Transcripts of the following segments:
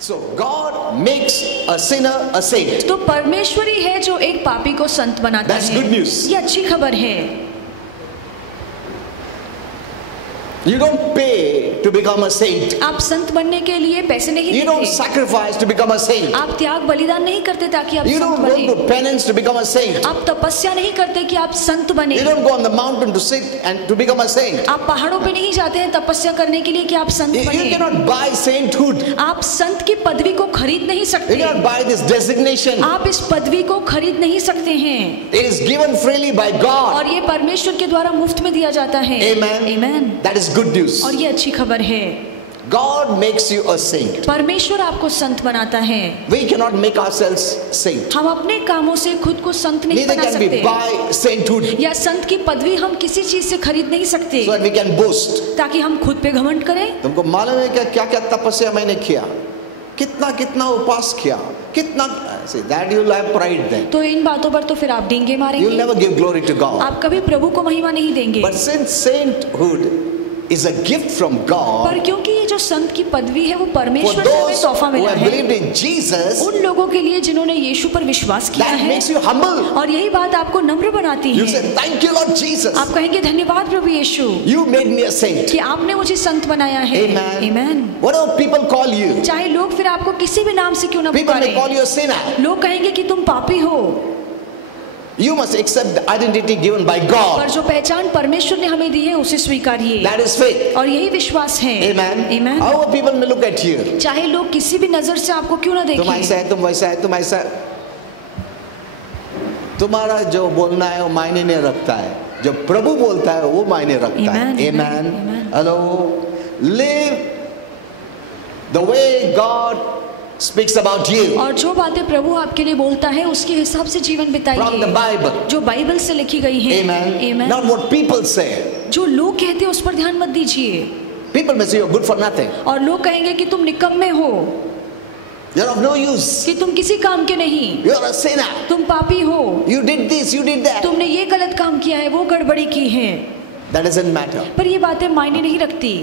So God makes a sinner a saint. तो परमेश्वर ही है जो एक पापी को संत बनाता That's है। good news. ये अच्छी खबर है। You don't pay to become a saint. आप संत बनने के लिए पैसे नहीं You don't देते। sacrifice to become a saint. आप त्याग बलिदान नहीं करते ताकि आप You संत don't go बने। to penance to become a saint. आप तपस्या नहीं करते कि आप संत बने। You don't go on the mountain to sit and to become a saint. आप पहाड़ों पे नहीं जाते हैं तपस्या करने के लिए कि आप संत You बने। cannot buy sainthood. आप संत की पदवी को खरीद नहीं You सकते। cannot buy this designation. आप इस पदवी को खरीद नहीं सकते हैं। It is given freely by God. और ये परमेश्वर के द्वारा मुफ्त में दिया जाता है। Amen. Amen. That is good news. और ये अच्छी खबर है। God makes you a saint. परमेश्वर आपको संत बनाता है। We cannot make ourselves saint. हम अपने कामों से खुद को संत नहीं Neither बना can we सकते। buy sainthood या संत की पदवी हम किसी चीज से खरीद नहीं सकते so that we can boast. ताकि हम खुद पे घमंड करें। तुमको मालूम है क्या क्या तपस्या मैंने किया, कितना कितना उपवास किया, कितना see that you'll have pride then. तो इन बातों पर तो फिर आप डींगे You'll मारेंगे। never give glory to God. आप कभी प्रभु को महिमा नहीं देंगे। But since sainthood is a gift from God पर क्योंकि ये जो संत की पदवी है वो for परमेश्वर से हमें those तोहफा who मिला have है, believed in Jesus, उन लोगों के लिए जिन्होंने यीशु पर विश्वास किया that है, makes you humble. और यही बात आपको नम्र बनाती You say है। thank you Lord Jesus. आप कहेंगे धन्यवाद प्रभु यीशु You made me a saint. कि आपने मुझे संत बनाया है। Amen. Amen. Whatever people call you, चाहे लोग फिर आपको किसी भी नाम से क्यों ना people may call पुकारें, you a sinner. लोग कहेंगे कि तुम पापी हो, You must accept the identity given by पर God. जो पहचान परमेश्वर ने हमें दी है उसे स्वीकारिए। That is faith. और यही विश्वास है। Amen. Amen. How people may look at you. चाहे लोग किसी भी नजर से आपको क्यों ना तुम ऐसा देखें, है, तुम वैसा है, तुम ऐसा, तुम्हारा जो बोलना है वो मायने नहीं रखता है, जो प्रभु बोलता है वो मायने रखता है। Amen, Amen. amen, amen. Hello. Live the way God speaks about you और जो बातें प्रभु आपके लिए बोलता है उसके हिसाब से जीवन from the बिताइए, Bible. जो बाइबल से लिखी गई है। Amen. Amen. Not what people say. जो लोग कहते हैं उस पर ध्यान मत दीजिए। People may say you're good for nothing. और लोग कहेंगे कि तुम निकम्मे हो, You're of no use. कि तुम किसी काम के नहीं, You're a sinner. तुम पापी हो, You did this, you did that. तुमने ये गलत काम किया है, वो गड़बड़ी की है। That doesn't matter. पर ये बातें मायने नहीं रखती।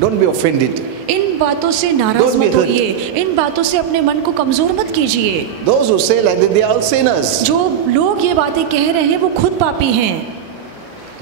Don't be offended. इन बातों से नाराज Don't be मत hurt. होइए, इन बातों से अपने मन को कमजोर मत कीजिए। Those who say like that, they are all sinners. जो लोग ये बातें कह रहे हैं वो खुद पापी हैं,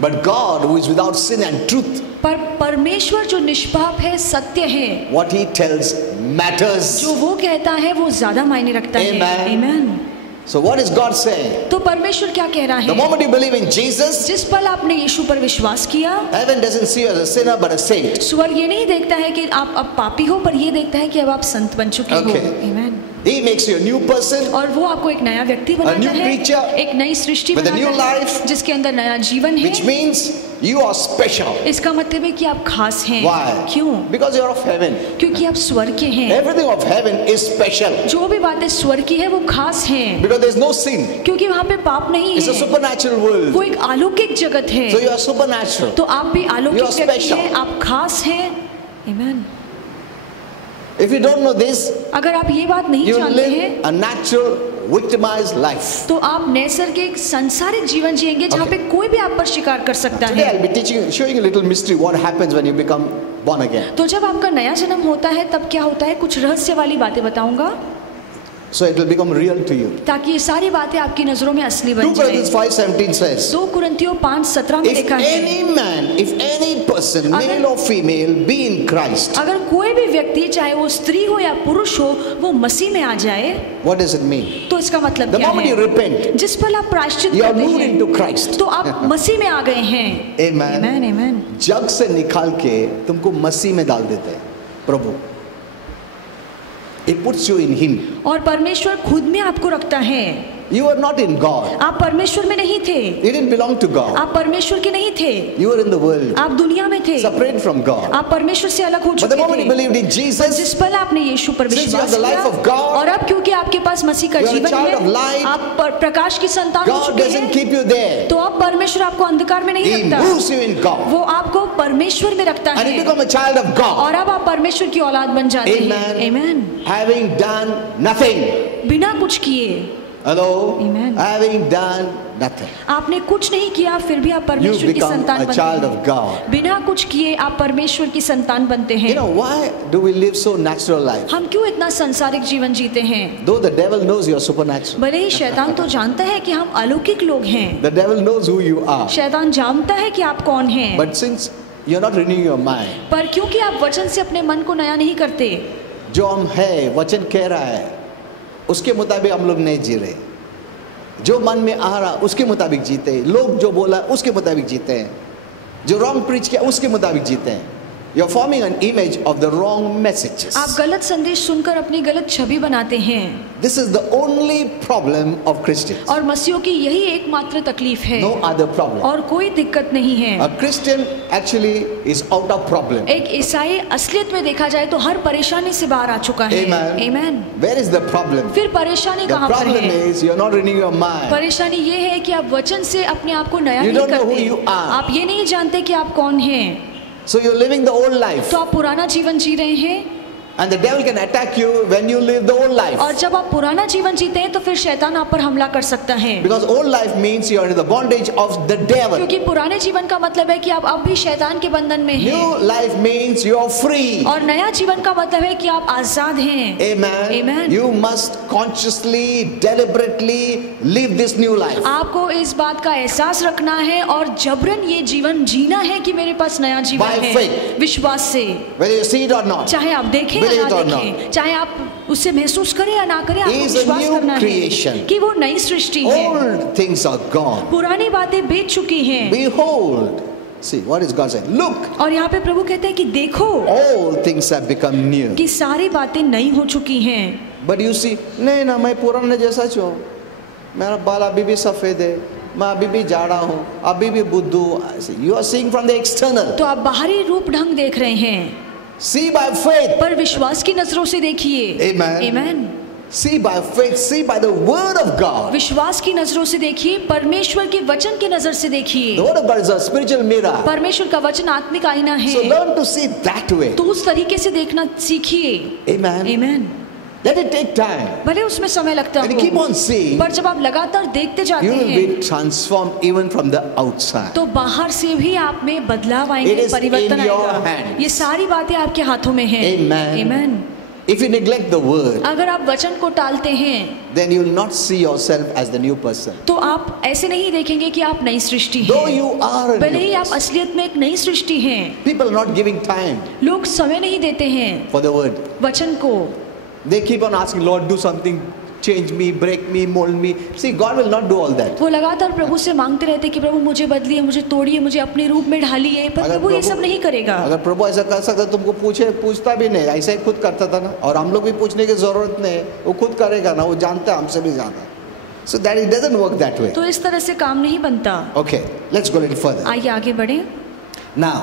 But God, who is without sin and truth, पर परमेश्वर जो निष्पाप है, सत्य है, what He tells matters. जो वो कहता है वो ज्यादा मायने रखता है। Amen. Amen. So what is God saying? तो परमेश्वर क्या कह रहा The है? moment you believe in Jesus, जिस पल आपने यीशु पर विश्वास किया, heaven doesn't see you as a sinner but a saint. स्वर्ग ये नहीं देखता है कि आप अब पापी हो, पर ये देखता है कि अब आप संत बन चुके हो। Okay. Amen. He makes you a new person और वो आपको एक नया व्यक्ति बनाता new है, creature एक नई सृष्टि with a new बनाता है, life, जिसके अंदर नया जीवन है। which means you are special. इसका मतलब है कि आप खास हैं। Why? क्यों? Because you are of heaven. क्योंकि आप स्वर्ग के हैं। Everything of heaven is special जो भी बातें स्वर्ग की है वो खास हैं, because there is no sin. क्योंकि वहाँ पे पाप नहीं It's a है। supernatural world. वो एक अलौकिक जगत है। So you are supernatural. तो आप भी You अलौकिक are व्यक्ति special. हैं, आप खास हैं। Amen. If you don't know this, अगर आप ये बात नहीं you will जानते हैं live a natural, victimized life. तो आप नैसर्गिक सांसारिक जीवन जिएंगे जहाँ Okay. पे कोई भी आप पर शिकार कर सकता Today है। I'll be showing you a little mystery what happens when you become born again. तो जब आपका नया जन्म होता है तब क्या होता है, कुछ रहस्य वाली बातें बताऊंगा So it will become real to you. ताकि ये सारी बातें आपकी नजरों में असली 2 बन जाए। Corinthians 5:17 says, 2 कुरिन्थियों 5:17 में if लिखा है, any man, if any person, male or female, be in Christ, अगर कोई भी व्यक्ति चाहे वो स्त्री हो या पुरुष हो वो मसीह में आ जाए, what does it mean? तो इसका मतलब The क्या moment you है? repent, जिस पल आप प्रायश्चित you are करते moved हैं into Christ. तो आप मसीह में आ गए हैं। Amen. Amen, amen. जग से निकाल के तुमको मसीह में डाल देते हैं प्रभु. It puts you in Him. और परमेश्वर खुद में आपको रखता है। You are not in God. आप परमेश्वर में नहीं थे, You didn't belong to God. आप परमेश्वर के नहीं थे, You were in the world, आप दुनिया में थे, separated from God. आप परमेश्वर से अलग हो But the चुके moment you थे। believed in Jesus, जिस पल आपने यीशु पर Since you have विश्वास the life किया of God, और अब क्योंकि आपके पास मसीह का you are a जीवन child of है, light, आप प्रकाश की संतान हो God चुके doesn't हैं, keep you there. तो अब परमेश्वर आपको अंधकार में नहीं He रखता, moves you in God. वो आपको परमेश्वर में रखता And you है become a child of God. और अब आप परमेश्वर की औलाद बन जाते हैं। Amen. Amen. Having done nothing. बिना कुछ किए। Hello? Amen. Having done nothing. आपने कुछ नहीं किया, फिर भी आप You परमेश्वर की become संतान a बनते child हैं। of God. बिना कुछ किए आप परमेश्वर की संतान बनते You हैं। know, why do we live so natural life? हम क्यों इतना संसारिक जीवन जीते हैं? Though the devil knows you're supernatural. भले ही शैतान तो जानता है कि हम अलौकिक लोग हैं, The devil knows who you are. शैतान जानता है कि आप कौन हैं, But since you're not renewing your mind, पर क्योंकि आप वचन से अपने मन को नया नहीं करते, जो हम है वचन कह रहा है उसके मुताबिक हम लोग नहीं जी रहे, जो मन में आ रहा उसके मुताबिक जीते हैं, लोग जो बोला उसके मुताबिक जीते हैं, जो रॉन्ग प्रीच किया उसके मुताबिक जीते हैं. You're forming an image of the wrong messages. आप गलत संदेश सुनकर अपनी गलत छवि बनाते हैं। This is the only problem of Christians. और मसीहों की यही एकमात्र तकलीफ है, No other problem. और कोई दिक्कत नहीं है। A Christian actually is out of problem. एक ईसाई असलियत में देखा जाए तो हर परेशानी से बाहर आ चुका है। Amen. Amen. Where is the problem? फिर परेशानी The कहाँ पर problem है? is you're not renewing your mind. परेशानी ये है कि आप वचन से अपने आप को नया You नहीं don't know who करते। you are. आप ये नहीं जानते कि आप कौन हैं, So you're living the old life. तो आप पुराना जीवन जी रहे हैं। And the devil can attack you when you live the old life. और जब आप पुराना जीवन जीते हैं तो फिर शैतान आप पर हमला कर सकता है, Because old life means you're in the bondage of the devil. क्योंकि पुराने जीवन का मतलब है कि आप अब भी शैतान के बंधन में हैं। New life means you're free. और नया जीवन का मतलब है कि आप आजाद हैं। Amen. Amen. You must consciously, deliberately live this new life. आपको इस बात का एहसास रखना है और जबरन ये जीवन जीना है कि मेरे पास नया जीवन By है, faith. विश्वास से। Whether you see it or not. चाहे आप देखें या Believe it ना or देखें, चाहे आप उससे महसूस करें या ना करें, आपको He is a विश्वास new करना creation. है कि वो नई सृष्टि है। Old things are gone. पुरानी बातें बीत चुकी हैं। Behold. See, what is God saying? Look, और यहाँ पे प्रभु कहते हैं कि देखो all things have become new. कि सारी बातें नई हो चुकी हैं। But you see, नहीं ना, मैं पुराने जैसा हूँ, मेरा बाल अभी भी सफेद है, मैं अभी भी जाड़ा हूँ, अभी भी बुद्धू. You are seeing from the external. तो आप बाहरी रूप ढंग देख रहे हैं, See by faith. पर विश्वास की नजरों से देखिए। Amen. Amen. See by faith. See by the word of God. विश्वास की नजरों से देखिए, परमेश्वर के वचन की नजर से देखिए। The word of God is a spiritual mirror. परमेश्वर का वचन आत्मिक आईना है, So learn to see that way. तो उस तरीके से देखना सीखिए। Amen. Amen. Let it take time. भले उसमें समय लगता When you keep हो, on seeing, पर जब आप लगातार देखते जाते you will हैं be transformed even from the outside. तो बाहर से भी आप में बदलाव आएंगे, It is परिवर्तन in your आएगा। hands. ये सारी बातें आपके हाथों में हैं। Amen. Amen. If you neglect the word, अगर आप वचन को टालते हैं then you will not see yourself as the new person. तो आप ऐसे नहीं देखेंगे कि आप नई सृष्टि Though हैं। you are a भले new ही आप person, असलियत में एक नई सृष्टि हैं, people are not giving time लोग समय नहीं देते हैं for the word. वचन को। They keep on asking, Lord, do something, change me, break me, mold me. See, God will not do all that. वो लगातार प्रभु से मांगते रहते कि प्रभु मुझे बदलिए, मुझे तोड़िए, मुझे अपने रूप में ढालिए, पर अगर प्रभु ये प्रभु- सब नहीं करेगा। अगर प्रभु ऐसा कर सकता तुमको पूछता भी नहीं, ऐसे ही खुद करता था ना, और हम लोग भी पूछने की जरूरत नहीं, वो खुद करेगा ना, वो जानता है हमसे भी ज्यादा. So that it doesn't work that way. तो इस तरह से काम नहीं बनता। Okay, let's go a little further. आइए आगे बढ़े। Now,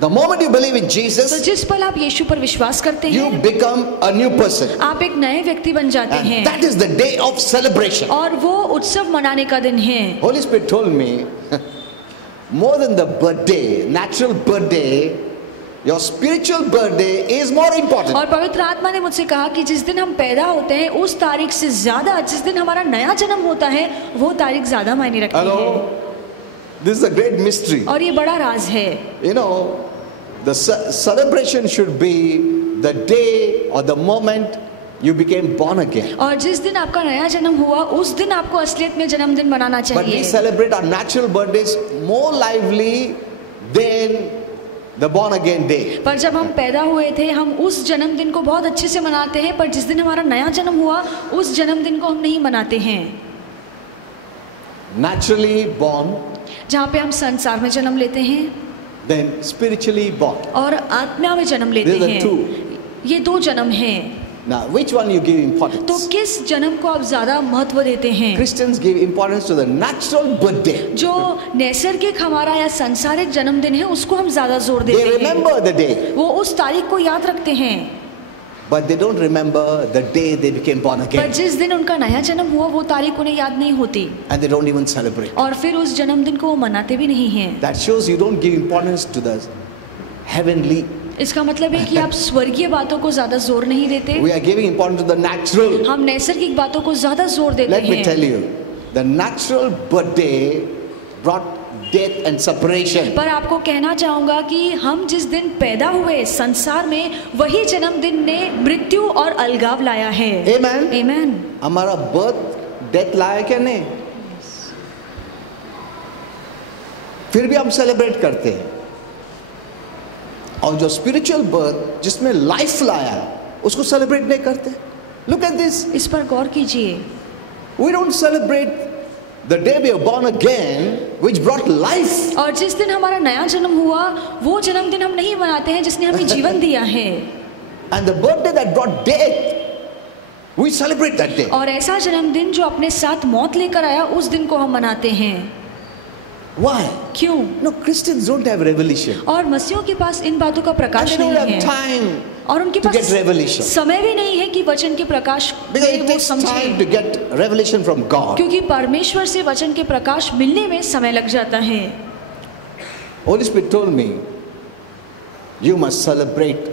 the moment you believe in तो Jesus, जिस पल आप यीशु पर विश्वास करते you हैं, become a new person. आप एक नए व्यक्ति बन जाते And हैं, that is the day of celebration. और वो उत्सव मनाने का दिन है। Holy Spirit told me, more than the birthday, natural birthday, your spiritual birthday is more important. और पवित्र आत्मा ने मुझसे कहा कि जिस दिन हम पैदा होते हैं उस तारीख से ज्यादा जिस दिन हमारा नया जन्म होता है वो तारीख ज्यादा मायने रखती है। Hello? This is a great mystery. और ये बड़ा राज है। You know, the celebration should be the day or the moment you became born again. और जिस दिन आपका नया जन्म हुआ उस दिन आपको असलियत में जन्मदिन मनाना But we चाहिए। celebrate our natural birthdays more lively than the born again day. पर जब हम पैदा हुए थे हम उस जन्मदिन को बहुत अच्छे से मनाते हैं, पर जिस दिन हमारा नया जन्म हुआ उस जन्मदिन को हम नहीं मनाते हैं। Naturally born, जहाँ पे हम संसार में जन्म लेते हैं then spiritually born. और आत्मा में जन्म लेते These are हैं। two. ये दो जन्म हैं। Now, which one you give तो importance? किस जन्म को आप ज्यादा महत्व देते हैं? Christians give importance to the natural birthday. जो नैसर्गिक हमारा या सांसारिक जन्मदिन है उसको हम ज्यादा जोर They देते हैं। remember the day, वो उस तारीख को याद रखते हैं, but they don't remember the day they became born पर again. जिस दिन उनका नया जन्म हुआ वो तारीख उन्हें याद नहीं होती And they don't even celebrate. और फिर उस जन्मदिन को वो मनाते भी नहीं हैं। That shows you don't give importance to the heavenly. इसका मतलब है कि आप स्वर्गीय बातों को ज्यादा जोर नहीं देते, We are giving importance to the natural. हम नैसर्गिक बातों को ज्यादा जोर देते Let me tell हैं। you, The natural birthday brought death and separation. पर आपको कहना चाहूंगा कि हम जिस दिन पैदा हुए संसार में, वही जन्मदिन ने मृत्यु और अलगाव लाया है। Amen. Amen. हमारा बर्थ डेथ लाया क्या नहीं? फिर भी हम सेलिब्रेट करते हैं। और जो स्पिरिचुअल बर्थ जिसमें लाइफ लाया, उसको सेलिब्रेट नहीं करते। Look at this. इस पर गौर कीजिए। We don't celebrate the day we are born again, which brought life. और जिस दिन हमारा नया जन्म हुआ, वो जन्मदिन हम नहीं मनाते हैं जिसने हमें जीवन दिया है। And the birthday that brought death, we celebrate that day. और ऐसा जन्मदिन जो अपने साथ मौत लेकर आया, उस दिन को हम मनाते हैं। Why? क्यों? No, Christians don't have revelation. और मसीहों के पास इन बातों का And प्रकाश they don't नहीं have है, time और उनके to पास get revelation. समय भी नहीं है कि वचन के प्रकाश Because में it वो takes time समझे, to get revelation from God. क्योंकि परमेश्वर से वचन के प्रकाश मिलने में समय लग जाता है। Holy Spirit told me, you must celebrate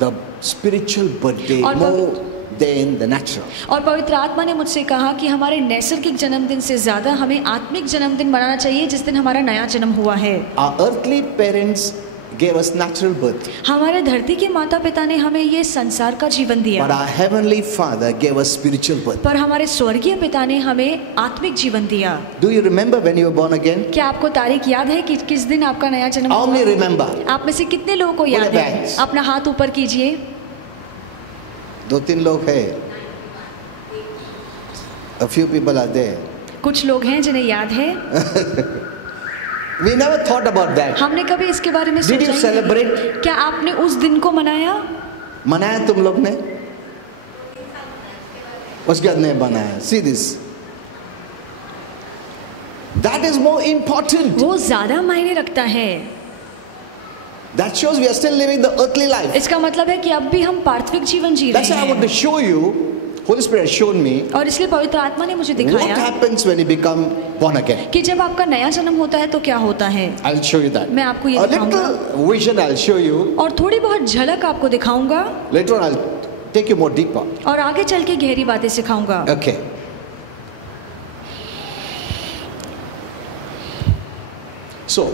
the spiritual birthday और more than the natural. और पवित्र आत्मा ने मुझसे कहा कि हमारे नैसर्गिक जन्मदिन से ज्यादा हमें आत्मिक जन्मदिन मनाना चाहिए, जिस दिन हमारा नया जन्म हुआ है। Our earthly parents gave us natural birth, हमारे धरती के माता पिता ने हमें ये संसार का जीवन but दिया, our heavenly Father gave us spiritual birth. पर हमारे स्वर्गीय पिता ने हमें आत्मिक जीवन दिया। Do you remember when you were born again? क्या आपको तारीख याद है कि किस दिन आपका नया जन्म How हुआ? many remember? आप में से कितने लोगों को Put याद your है? hands. अपना हाथ ऊपर कीजिए। 2-3 लोग हैं. A few people are there. कुछ लोग हैं जिन्हें याद है। We never thought about that. हमने कभी इसके बारे में Did सोचा you ही नहीं। celebrate? क्या आपने उस दिन को मनाया? मनाया तुम लोग ने? उसके बाद नहीं बनाया. See this. That is more important. वो ज्यादा मायने रखता है। That shows we are still living the earthly life. इसका मतलब है कि अब भी हम पार्थिविक जीवन जी That's रहे why I want to हैं। show you. Holy Spirit has shown me और इसलिए पवित्र आत्मा ने मुझे what दिखाया happens when you become born again. कि जब आपका नया जन्म होता है तो क्या होता है। I'll show you that. मैं आपको ये A दिखाऊंगा। little vision I'll show you. और थोड़ी बहुत झलक आपको दिखाऊंगा, Later on I'll take you more deeper. और आगे चल के गहरी बातें सिखाऊंगा। Okay. So,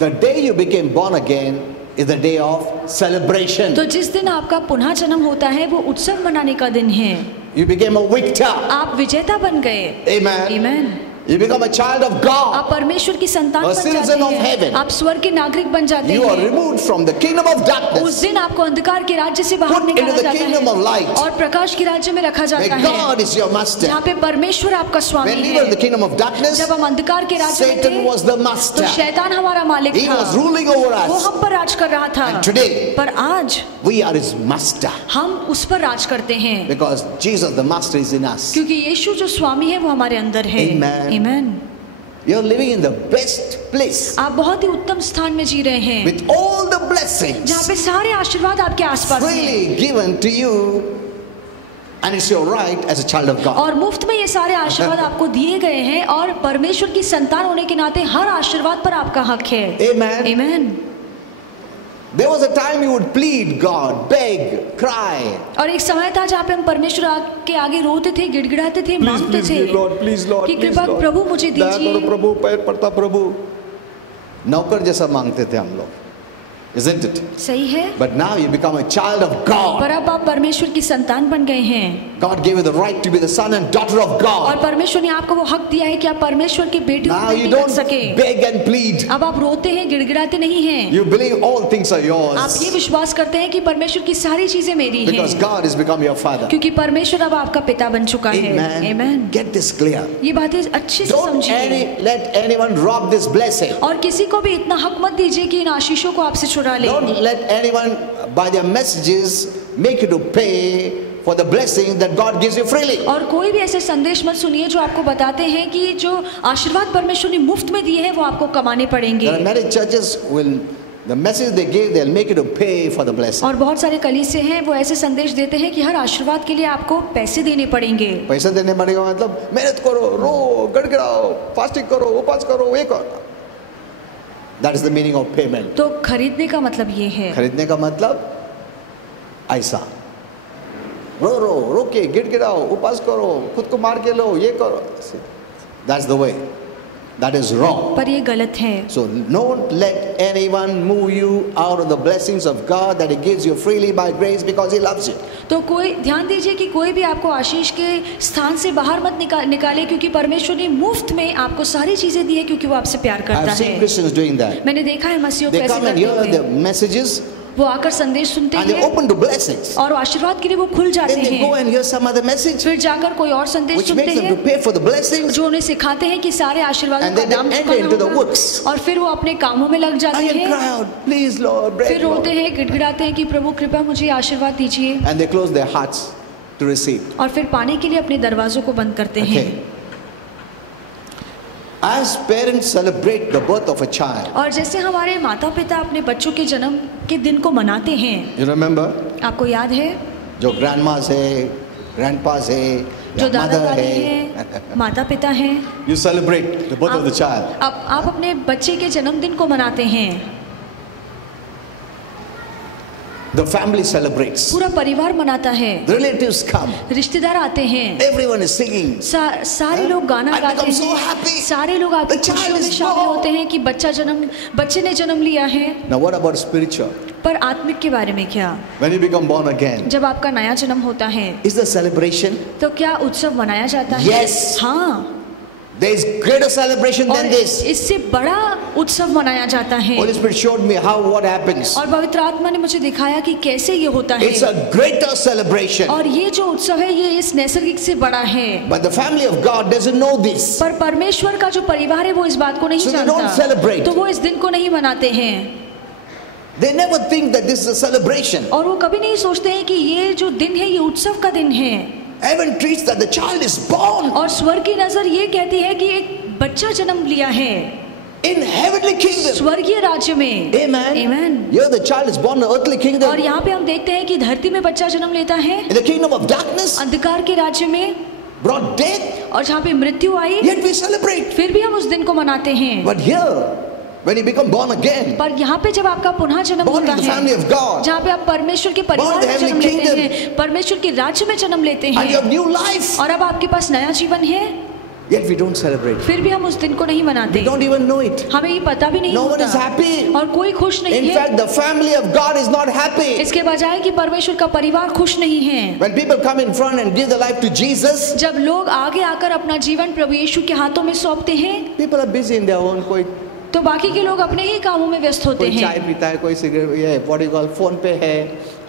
the day you became born again is the day of celebration. तो जिस दिन आपका पुनः जन्म होता है वो उत्सव मनाने का दिन है। You became a victor. आप विजेता बन गए। Amen. Amen. You become a child of God. आप परमेश्वर की संतान A बन citizen जाते of हैं। heaven. आप स्वर्ग के नागरिक बन जाते You are हैं। removed from the kingdom of उस darkness. दिन आपको अंधकार के राज्य से बाहर Put into निकाला the जाता kingdom of है light. और प्रकाश के राज्य में रखा Where जाता है, God is your master. जहाँ पे परमेश्वर आपका स्वामी When we were in the है। kingdom of darkness, जब हम अंधकार के राज्य में Satan थे was the तो master. शैतान हमारा मालिक He था, was ruling over वो us. हम पर राज कर रहा था। And today, पर आज we are his master. हम उस पर राज करते हैं, Because Jesus, the master, is in us. क्योंकि यीशु जो स्वामी है वो हमारे अंदर है। Amen. Amen. You're living in the best place आप बहुत ही उत्तम स्थान में जी रहे हैं, with all the जहाँ blessings पे सारे आशीर्वाद आपके आसपास हैं freely given to you, and it's your right as a child of God. और मुफ्त में ये सारे आशीर्वाद आपको दिए गए हैं, और परमेश्वर की संतान होने के नाते हर आशीर्वाद पर आपका हक है। Amen. Amen. There was a time you would plead God, beg, cry. और एक समय था जहाँ पे हम परमेश्वर के आगे रोते थे, गिड़गिड़ाते थे, मांगते थे कि कृपा प्रभु मुझे दीजिए। प्रभु, पैर पड़ता प्रभु। नौकर जैसा मांगते थे हम लोग, isn't it? सही है। But now you become a child of God. पर अब आप परमेश्वर की संतान बन गए हैं, God gave you the right to be the son and daughter of और God. परमेश्वर ने आपको वो हक दिया है कि आप परमेश्वर के बेटे Now you बन don't सके। beg and plead. अब आप रोते हैं, गिड़गिड़ाते नहीं हैं। You believe all things are आप yours ये विश्वास करते हैं कि परमेश्वर की सारी चीजें मेरी because हैं, God has become your father. क्योंकि परमेश्वर अब आपका पिता बन चुका है। Amen. Amen. Get this clear. ये बातें अच्छे से Don't समझिए, let anyone rob this blessing. और किसी को भी इतना हक मत दीजिए कि इन आशीषों को आपसे चुरा ले। Don't let anyone by their messages make you to pay for the blessing that God gives you freely. और कोई भी ऐसे संदेश मत सुनिए जो आपको बताते हैं कि जो आशीर्वाद परमेश्वर ने मुफ्त में दिए हैं वो आपको कमाने पड़ेंगे। There are many churches will the message they give they'll make you to pay for the blessing. और बहुत सारे कलीसिया हैं वो ऐसे संदेश देते हैं कि हर आशीर्वाद के लिए आपको पैसे देने पड़ेंगे। पैसा देने पड़ेगा मतलब मेहनत करो, रो, गड़गड़ाओ, फास्टिंग करो, उपवास करो, ये करो. That is the meaning of payment. तो खरीदने का मतलब ये है। खरीदने का मतलब ऐसा. रो के गिड़गिड़ाओ, उपवास करो, खुद को मार के लो, ये करो. That's the way. That is wrong. पर ये गलत है. So don't let anyone move you out of the blessings of God that He gives you freely by grace because He loves you. तो कोई ध्यान दीजिए कि कोई भी आपको आशीष के स्थान से बाहर मत निकाले, क्योंकि परमेश्वर ने मुफ्त में आपको सारी चीजें दी है, क्योंकि वो आपसे प्यार करता I've है. seen Christians doing that. मैंने देखा है मसीहों को They ऐसे come and करते hear the हुए. messages वो आकर संदेश सुनते and they हैं open to blessings. और आशीर्वाद के लिए वो खुल जाते Then they go हैं. and hear some other message फिर जाकर कोई और संदेश which सुनते makes them हैं to pay for the blessings, जो उन्हें सिखाते हैं कि सारे आशीर्वादों and का then they दाम enter into the चुकाना works. होगा, और फिर वो अपने कामों में लग जाते and हैं. cry out, please Lord, break फिर रोते Lord. हैं, गिड़गिड़ाते हैं कि प्रभु कृपया मुझे आशीर्वाद दीजिए, And they close their hearts to receive. और फिर पाने के लिए अपने दरवाजों को बंद करते हैं. Okay. As parents celebrate the birth of a child, और जैसे हमारे माता पिता अपने बच्चों के जन्म के दिन को मनाते हैं, you remember, आपको याद है, जो grandmas है, grandpas है, जो या दादा mother दादी है, हैं, माता पिता हैं, you celebrate the birth of the child. आप अपने बच्चे के जन्मदिन को मनाते हैं. The family celebrates. पूरा परिवार मनाता है, The relatives come. रिश्तेदार आते हैं, Everyone is singing. सारे लोग गाना I गाते become so हैं, happy. सारे लोग आपकी The child खुशियों में is शामिल born. होते हैं कि बच्चे ने जन्म लिया है. Now what about spiritual? पर आत्मिक के बारे में क्या? When you become born again, जब आपका नया जन्म होता है is the celebration? तो क्या उत्सव मनाया जाता है? Yes. हाँ. There is greater celebration और than this. इससे बड़ा उत्सव मनाया जाता है. Holy Spirit showed me what happens. और पवित्र आत्मा ने मुझे दिखाया कि कैसे ये होता है. It's a greater celebration. और ये जो उत्सव है ये इस नैसर्गिक से बड़ा है. But the family of God doesn't know this. पर परमेश्वर का जो परिवार है वो इस बात को नहीं So they don't जानता. celebrate. तो वो इस दिन को नहीं मनाते हैं. They never think that this is a celebration. और वो कभी नहीं सोचते हैं कि ये जो दिन है ये उत्सव का दिन है. Heaven treats that the child is born और स्वर्ग की नजर ये कहती है कि एक बच्चा जन्म लिया है in heavenly kingdom. स्वर्गीय राज्य में. Amen. Amen. Here the child is born in earthly kingdom. और यहाँ पे हम देखते हैं कि धरती में बच्चा जन्म लेता है, In the kingdom of darkness, अंधकार के राज्य में, brought death, और जहाँ पे मृत्यु आई yet we celebrate. फिर भी हम उस दिन को मनाते हैं. But here, when you become born again, पर यहाँ पे जब आपका पुनः जन्म born होता in the family है, of God, जहाँ पे आप परमेश्वर के परिवार Born in the में जन्म heavenly लेते kingdom. हैं, परमेश्वर के राज्य में जन्म लेते and you हैं, have new life, और अब आपके पास नया जीवन है, yet we don't celebrate. फिर भी हम उस दिन को नहीं मनाते. We don't even know it. हमें ये पता भी नहीं No one is होता, happy. और कोई खुश नहीं In है. fact, the family of God is not happy. इसके बजाय कि परमेश्वर का परिवार खुश नहीं है. When people come in front and give their life to Jesus, जब लोग आगे आकर अपना जीवन प्रभु यीशु के हाथों में सौंपते हैं, people are busy in their own. तो बाकी के लोग अपने ही कामों में व्यस्त होते कोई चाय हैं. पीता है, कोई सिगरेट, ये what do you call, phone पे है,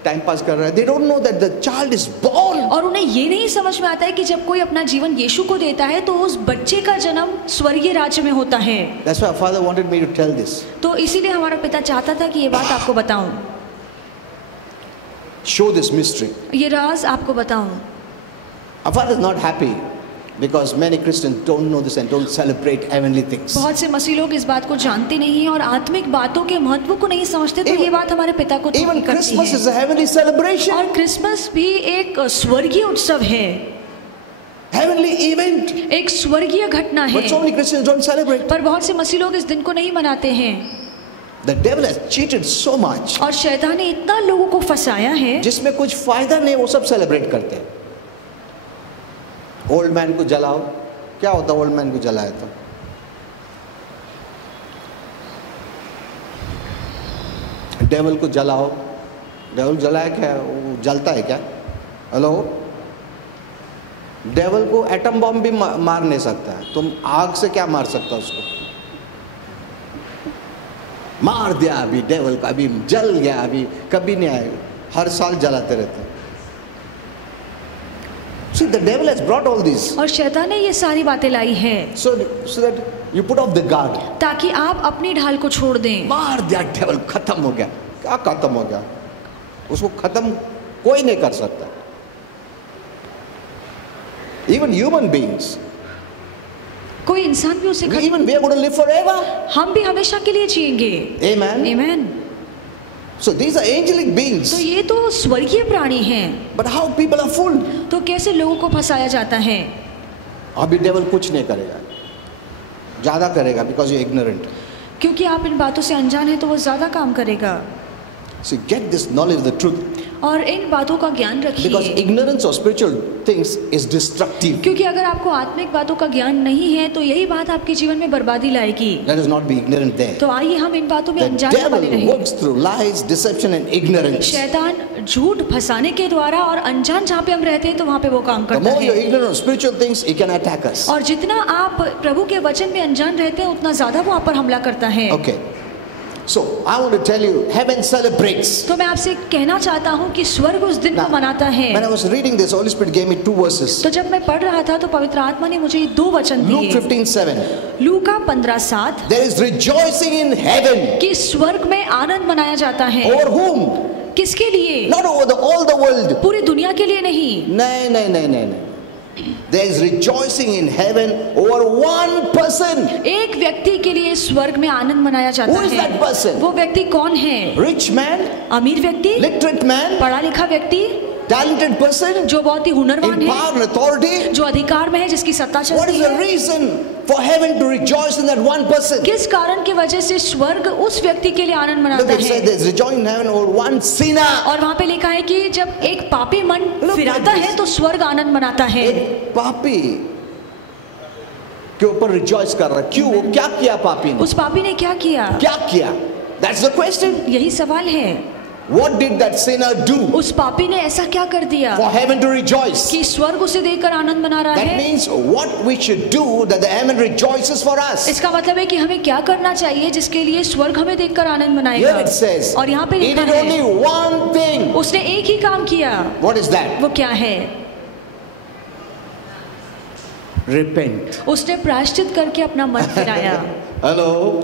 टाइम पास कर रहा है. They don't know that the child is born. और उन्हें ये नहीं समझ में आता है कि जब कोई अपना जीवन यीशु को देता है तो उस बच्चे का जन्म स्वर्गीय राज्य में होता है. That's why Father wanted me to tell this. तो इसीलिए हमारा पिता चाहता था कि ये बात आपको बताऊं, Show this mystery. ये राज आपको बताऊं. Our Father is not happy because many Christians don't know this and don't celebrate heavenly things. बहुत से मसीह लोग इस बात को जानते नहीं हैं और आत्मिक बातों के महत्व को नहीं समझते, तो ये बात हमारे पिता को Even दुखी करती Christmas is है. a heavenly celebration, और क्रिसमस भी एक स्वर्गीय उत्सव है, heavenly event. एक स्वर्गीय घटना है. But so many Christians don't celebrate. पर बहुत से मसीह लोग इस दिन को नहीं मनाते हैं. The devil has cheated so much. और शैतान ने इतना लोगों को फंसाया है जिसमें कुछ फायदा नहीं, वो सब सेलिब्रेट करते हैं. ओल्ड मैन को जलाओ, क्या होता ओल्ड मैन को जलाए तो? डेविल को जलाओ, डेविल जलाए क्या? वो जलता है क्या? हेलो, डेविल को एटम बॉम्ब भी मार नहीं सकता है. तुम आग से क्या मार सकता उसको? मार दिया अभी डेविल को, अभी जल गया, अभी कभी नहीं आएगा. हर साल जलाते रहते हैं. See, the devil has brought all these. और शैतान ने ये सारी बातें लाई है So that you put off the guard. ताकि आप अपनी ढाल को छोड़ दें. मार दिया डेविल, खत्म हो गया. क्या खत्म हो गया? उसको खत्म कोई नहीं कर सकता. Even human beings. कोई इंसान भी उसे Even we are going to live forever. हम भी हमेशा के लिए जिएंगे. Amen. Amen. So these are angelic beings. तो ये तो स्वर्गीय प्राणी हैं. But how people are fooled? तो कैसे लोगों को फंसाया जाता है? अभी डेविल कुछ नहीं करेगा, ज़्यादा करेगा because you're ignorant. क्योंकि आप इन बातों से अनजान हैं तो वो ज्यादा काम करेगा. So get this knowledge of the truth. और इन बातों का ज्ञान Because रखिए, ignorance of spiritual things is destructive. क्योंकि अगर आपको आत्मिक बातों का ज्ञान नहीं है तो यही बात आपके जीवन में बर्बादी लाएगी। Let us not be ignorant there. तो आइए हम इन बातों में The अनजान न बने devil रहें। works through lies, deception and ignorance. शैतान झूठ फंसाने के द्वारा और अनजान जहाँ पे हम रहते हैं तो वहाँ पे वो काम The करता more you're है। ignorant of spiritual things, he can attack us. और जितना आप प्रभु के वचन में अनजान रहते हैं उतना ज्यादा वो आप पर हमला करता है। Okay. So I want to tell you, heaven celebrates. तो मैं आपसे कहना चाहता हूँ कि स्वर्ग उस दिन को मनाता है। When I was reading this, Holy Spirit gave me 2 verses. तो जब मैं पढ़ रहा था तो पवित्र आत्मा ने मुझे 2 वचन Luke दिए। 15:7. लूका 15:7 There is rejoicing in heaven. कि स्वर्ग में आनंद मनाया जाता है। Over whom? किसके लिए? Not over all the world. पूरी दुनिया के लिए नहीं। No. There is rejoicing in heaven over one person. एक व्यक्ति के लिए स्वर्ग में आनंद मनाया जाता Who is है। that person? वो व्यक्ति कौन है? Rich man, अमीर व्यक्ति, literate man, पढ़ा लिखा व्यक्ति, talented person, जो बहुत ही हुनरवान in है, power and authority. जो अधिकार में है, जिसकी सत्ता What चलती is the है। reason for heaven to rejoice in that one person? किस कारण की वजह से स्वर्ग उस व्यक्ति के लिए आनंद Look, मनाता it says है? there's rejoicing in heaven over one sinner. और वहाँ पे लिखा है कि जब एक पापी मन Look फिराता at this. है तो स्वर्ग आनंद मनाता है। एक पापी के ऊपर रिजॉइस कर रहा है। क्यों? वो क्या किया पापी ने? उस पापी ने क्या किया? क्या किया? That's the question. यही सवाल है। What did that sinner do उस पापी ने ऐसा क्या कर दिया for heaven to rejoice? कि स्वर्ग उसे देखकर आनंद मना रहा That है? means what we should do that the heaven rejoices for us. इसका मतलब है कि हमें क्या करना चाहिए जिसके लिए स्वर्ग हमें देखकर आनंद मनाएगा। Here it says, और यहाँ पे he लिखा did है only one thing. उसने एक ही काम किया। What is that? वो क्या है? Repent. उसने प्रायश्चित करके अपना मन फिराया। Hello.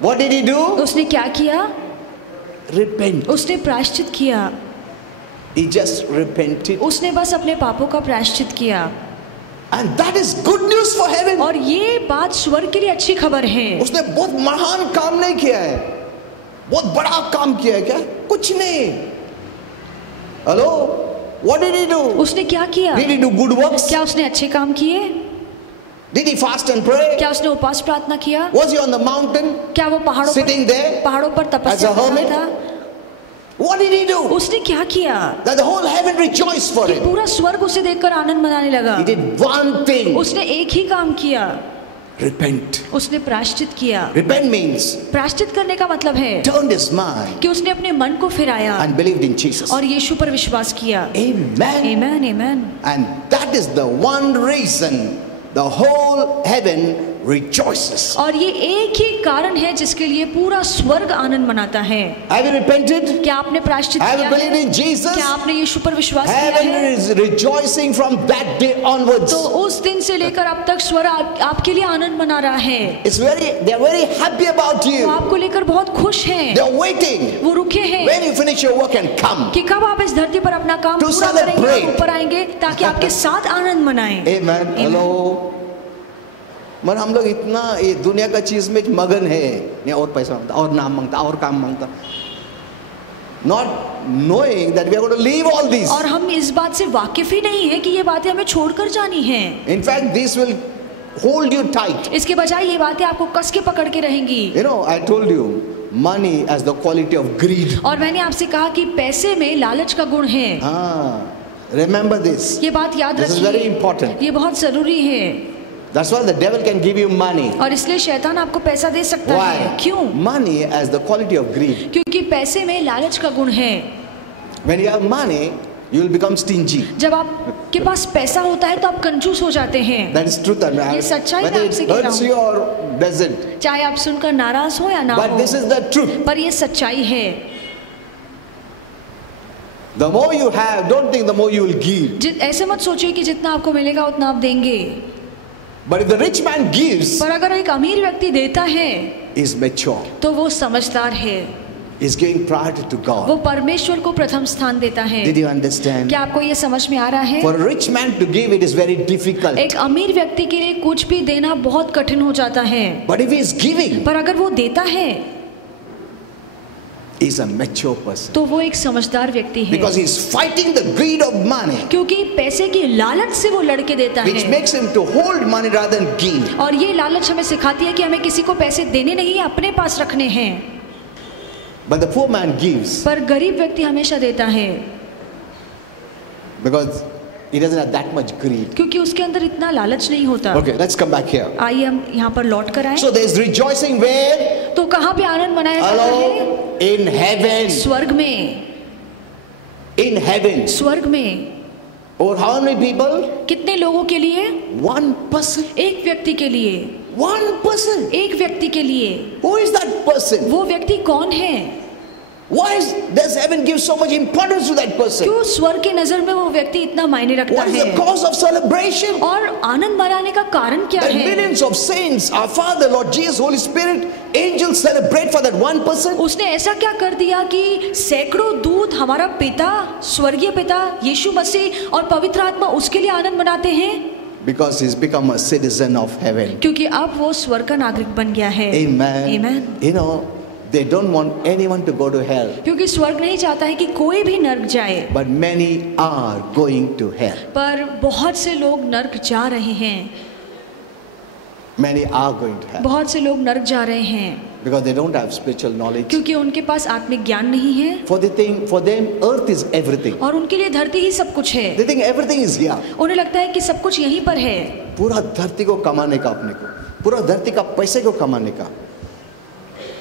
What did he do? उसने क्या किया? Repent. उसने प्रायश्चित किया। He just repented. उसने बस अपने पापों का प्रायश्चित किया। And that is good news for heaven. और ये बात स्वर्ग के लिए अच्छी खबर है। उसने बहुत महान काम नहीं किया है, बहुत बड़ा काम किया है क्या? कुछ नहीं। Hello, what did he do? उसने क्या किया? Did he do good works? क्या उसने अच्छे काम किए? Did he fast and pray? क्या उसने उपवास प्रार्थना किया? Was he on the mountain क्या वो sitting there पहाड़ों पर तपस्या as a कर hermit? रहा था? What did he do? उसने क्या किया That the whole heaven rejoiced for कि him. पूरा स्वर्ग उसे देखकर आनंद मनाने लगा? He did one thing. उसने एक ही काम किया। Repent. उसने प्रायश्चित किया। Repent means प्रायश्चित करने का मतलब है turned his mind कि उसने अपने मन को फिराया and believed in Jesus. और यीशु पर विश्वास किया। Amen. Amen, amen. And that is the one reason the whole heaven rejoices. और ये एक ही कारण है जिसके लिए पूरा स्वर्ग आनंद मनाता है। Have you repented? क्या आपने प्रायश्चित Have किया you believed है? in Jesus? क्या आपने यीशु पर विश्वास किया Heaven है? is rejoicing from that day onwards. तो उस दिन से लेकर अब तक स्वर्ग आपके लिए आनंद मना रहा है। They're very happy about वो you. आपको लेकर बहुत खुश हैं। They're waiting वो रुके हैं when you finish your work and come. कि कब आप इस धरती पर अपना काम To पूरा करेंगे celebrate. और ऊपर आएंगे ताकि आपके साथ आनंद मनाएं। Amen. Hello. मगर हम लोग इतना ये दुनिया का चीज में मगन है, नहीं और पैसा मांगता और नाम मांगता और काम मांगता, not knowing that we are going to leave all these. और हम इस बात से वाकिफ ही नहीं है कि ये बातें हमें छोड़कर जानी हैं। In fact, this will hold you tight. इसके बजाय ये बातें आपको कस के पकड़ के रहेंगी। You know, I told you, money as the quality of greed. और मैंने आपसे कहा कि पैसे में लालच का गुण है। Remember this. ये बात याद This is very रखिए, important. ये बहुत जरूरी है। That's why the devil can give you money. और इसलिए शैतान आपको पैसा दे सकता है। Why? क्यों? Money as the quality of greed. क्योंकि पैसे में लालच का गुण है। When you have money, you will become stingy. जब आपके पास पैसा होता है तो आप कंजूस हो जाते हैं। That is truth. ये सच्चाई मैं Whether आपसे it कह रहा hurts हूँ। you or doesn't. चाहे आप सुनकर नाराज हो या ना But हो, this is the truth. पर ये सच्चाई है। The more you have, don't think the more you will give. ऐसे मत सोचिए कि जितना आपको मिलेगा उतना आप देंगे। But if the rich man gives, पर अगर एक अमीर व्यक्ति देता है is mature. तो वो समझदार है। Is giving priority to वो God. परमेश्वर को प्रथम स्थान देता है। Did you understand? क्या आपको ये समझ में आ रहा है? For a rich man to give, it is very difficult. एक अमीर व्यक्ति के लिए कुछ भी देना बहुत कठिन हो जाता है। But if he is giving, पर अगर वो देता है he is a mature person. तो वो एक समझदार व्यक्ति है। Because he is fighting the greed of money, क्योंकि पैसे की लालच से वो लड़के देता which है। makes him to hold money rather than give. और ये लालच हमें सिखाती है कि हमें किसी को पैसे देने नहीं, अपने पास रखने हैं। But the poor man gives पर गरीब व्यक्ति हमेशा देता है, because he doesn't have that much greed. क्योंकि उसके अंदर इतना लालच नहीं होता। Okay, let's come back here. आइए हम यहाँ पर लौट कर आए। So there is rejoicing where? तो कहाँ पे आनंद मनाया जाता है? Hello, in heaven. स्वर्ग में। In heaven. स्वर्ग में। Or how many people? कितने लोगों के लिए? One person. एक व्यक्ति के लिए। One person. एक व्यक्ति के लिए। Who is that person? वो व्यक्ति कौन है? Why does heaven give so much importance to that person? क्यों स्वर्ग की नजर में वो व्यक्ति इतना मायने रखता What is the है? cause of celebration? और आनंद मनाने का कारण क्या That है? millions of saints, our Father, Lord Jesus, Holy Spirit, angels celebrate for that one person. उसने ऐसा क्या कर दिया कि सैकड़ों दूत, हमारा पिता, स्वर्गीय पिता यीशु मसीह और पवित्र आत्मा उसके लिए आनंद मनाते हैं? Because he's become a citizen of heaven. क्योंकि अब वो स्वर्ग का नागरिक बन गया है। Amen. Amen. You know, they don't want anyone to go to hell. क्योंकि स्वर्ग नहीं चाहता है कि कोई भी नर्क जाए। But many are going to hell. पर बहुत से लोग नर्क जा रहे हैं। Many are going to hell. बहुत से लोग नर्क जा रहे हैं। Because they don't have spiritual knowledge. क्योंकि उनके पास आत्मिक ज्ञान नहीं है। For them, earth is everything. और उनके लिए धरती ही सब कुछ है। They think everything is here. उन्हें लगता है कि सब कुछ यहीं पर है। पूरा धरती को कमाने का अपने को, पूरा धरती का पैसे को कमाने का,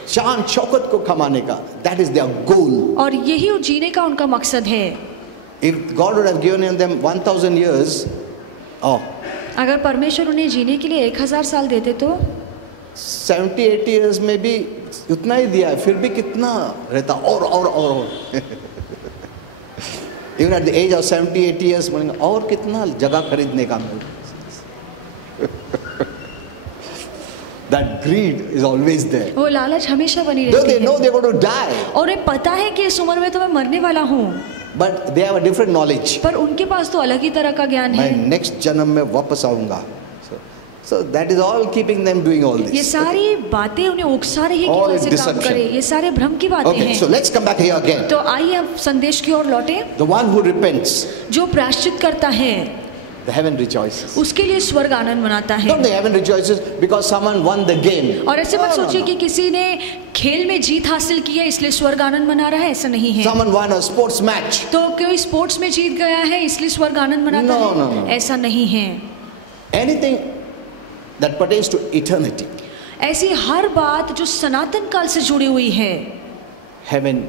शान शौकत को कमाने का, that is their goal. और यही जीने का उनका मकसद है। If God would have given them 1000 years, oh, अगर परमेश्वर उन्हें जीने के लिए 1000 साल देते तो 70-80 years में भी उतना ही दिया है, फिर भी कितना रहता और Even at the age of 70-80 years और कितना जगह खरीदने का मिल That greed is always there. वो लालच हमेशा बनी Though रहती they है। know they're going to die, और उन्हें पता है कि इस उम्र में तो मैं मरने वाला हूँ। but they have a different knowledge. पर उनके पास तो अलग ही तरह का ज्ञान मैं है। next जन्म में वापस आऊंगा. So that is all keeping them doing all ये this. सारी बातें उन्हें उकसा रही है कि All कैसे काम deception. करे। ये सारे भ्रम की बातें Okay, so हैं। let's come back here again. तो आइए अब संदेश की ओर लौटे। The one who repents, जो प्रायश्चित करता है the heaven rejoices. उसके लिए स्वर्ग आनंद मनाता है। Don't the heaven rejoices because someone won the game? और ऐसे मत No, no, सोचिए no. कि किसी ने खेल में जीत हासिल की है इसलिए स्वर्ग आनंद मना रहा है, ऐसा नहीं है। Someone won a sports match. तो कोई स्पोर्ट्स में जीत गया है इसलिए स्वर्ग आनंद मनाता No, है, no, no. ऐसा नहीं है। Anything that pertains to eternity, ऐसी हर बात जो सनातन काल से जुड़ी हुई है, heaven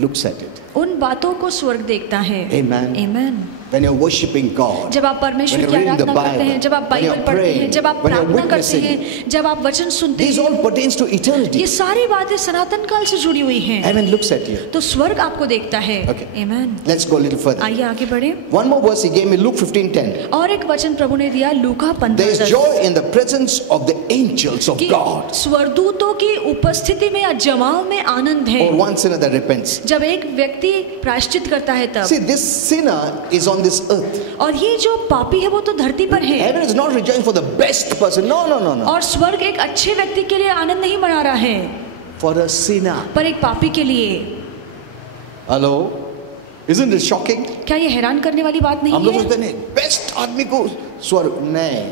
looks at it. उन बातों को स्वर्ग देखता है। Amen. Amen. When you're worshiping God, जब आप परमेश्वर when की you're reading the आराधना करते हैं, जब आप Bible, when बाइबल you're पढ़ते हैं, praying, जब आप when you're प्रार्थना करते witnessing, हैं, जब आप वचन सुनते these हैं, all pertains to eternity. ये सारी बातें सनातन काल से जुड़ी हुई हैं। Heaven looks at you. तो स्वर्ग आपको देखता है। Okay. Amen. Let's go a little further. आइए आगे बढ़े। One more verse he gave me, Luke 15:10. और एक वचन प्रभु ने दिया लूका There is 15:10 joy in the presence of the angels of कि God. स्वर्गदूतों की उपस्थिति में या जमाव में आनंद है। Or one sinner that repents. जब एक व्यक्ति प्रायश्चित करता है तब। See, this sinner is on this earth. और ये जो पापी है वो तो धरती पर है। Heaven is not rejoicing for the best person. No, no, no, no. और स्वर्ग एक अच्छे व्यक्ति के लिए आनंद नहीं मना रहा है, For a sinner. पर एक पापी के लिए। Hello? Isn't it shocking? क्या ये हैरान करने वाली बात हम लोग नहीं सोचते है? नहीं बेस्ट आदमी को स्वर्ग नहीं.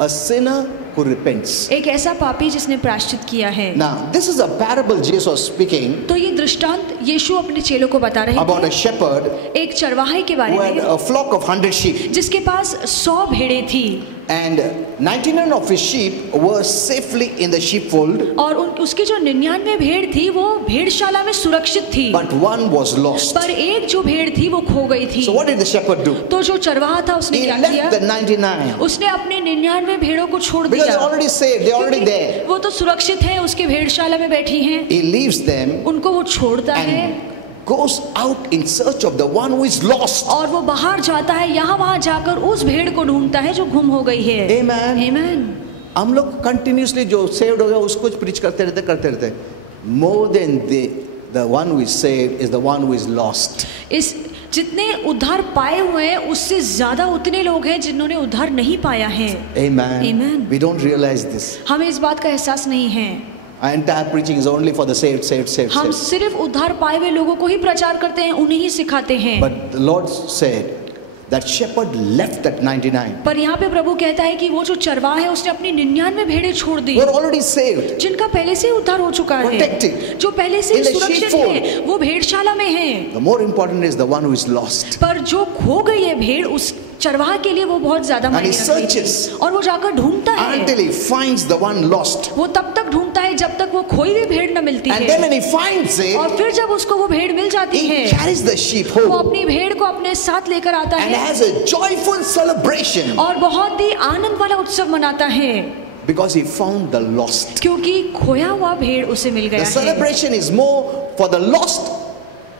A sinner who repents. एक ऐसा पापी जिसने प्रायश्चित किया है। Now, this is a parable Jesus was speaking तो ये दृष्टांत यीशु अपने चेलों को बता रहे about a थे shepherd एक चरवाहे के बारे who had में a flock of 100 sheep. जिसके पास 100 भेड़ें थी And 99 of his sheep were safely in the sheepfold, और उसकी जो 99 भेड़ थी वो भेड़शाला में सुरक्षित थी, but one was lost. पर एक जो भेड़ थी वो खो गई थी। So what did the shepherd do? तो जो चरवाहा था उसने He क्या left किया? the 99 उसने अपने 99 भेड़ों को छोड़ because दिया, they're already saved, they're already क्योंकि there. वो तो सुरक्षित है, उसके भेड़शाला में बैठी हैं। He leaves them उनको वो छोड़ता है and goes out in search of the one who is lost. और वो बाहर जाता है, यहाँ वहाँ जाकर उस भेड़ को ढूंढता है जो गुम हो गई है। Amen. Amen. हम लोग कंटिन्यूसली जो सेव्ड हो गया उसको प्रीच करते रहते more than the one who is saved is the one who is lost. इस जितने उद्धार पाए हुए हैं उससे ज्यादा उतने लोग हैं जिन्होंने उद्धार नहीं पाया है। Amen. Amen. We don't realize this. हमें इस बात का एहसास नहीं है। Our entire preaching is only for the saved, saved, saved, हम saved. सिर्फ उद्धार पाए हुए लोगों को ही प्रचार करते हैं, उन्हें ही सिखाते हैं। But the Lord said, that shepherd left that 99. पर यहाँ पे प्रभु कहता है कि वो जो चरवाहा है उसने अपनी 99 भेड़ें छोड़ दी, Who are already saved, जिनका पहले से ही उद्धार हो चुका है, protected, जो पहले से in ही the सुरक्षित sheepfold. है, वो भेड़शाला में है। The more important is the one who is lost. पर जो खो गई है भेड़, उस चरवाहा के लिए वो बहुत ज्यादा And he मायने रखती है। searches और वो जाकर ढूंढता है, until he finds the one lost. वो तब तक ढूंढता है जब तक वो खोई हुई भेड़ न मिलती And है। then when he finds it, और फिर जब उसको वो भेड़ मिल जाती he है, carries the sheep वो home अपनी भेड़ को अपने साथ लेकर आता and है has a joyful celebration और बहुत ही आनंद वाला उत्सव मनाता है, because he found the lost. क्योंकि खोया हुआ भेड़ उसे मिल The गया है। celebration is more for the lost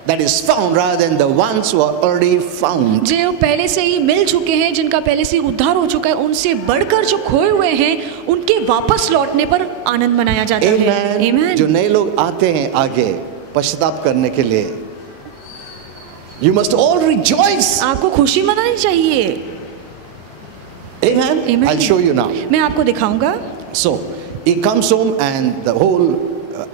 that is found rather than the ones who are already found. जो पहले से ही मिल चुके हैं, जिनका पहले से ही उद्धार हो चुका है, उनसे बढ़कर जो खोए हुए हैं उनके वापस लौटने पर आनंद मनाया जाता है। Amen. Amen. जो नए लोग आते हैं आगे पश्चाताप करने के लिए, you must all rejoice. आपको खुशी मनानी चाहिए। Amen. Amen. I'll show you now. मैं आपको दिखाऊंगा। So he comes home and the whole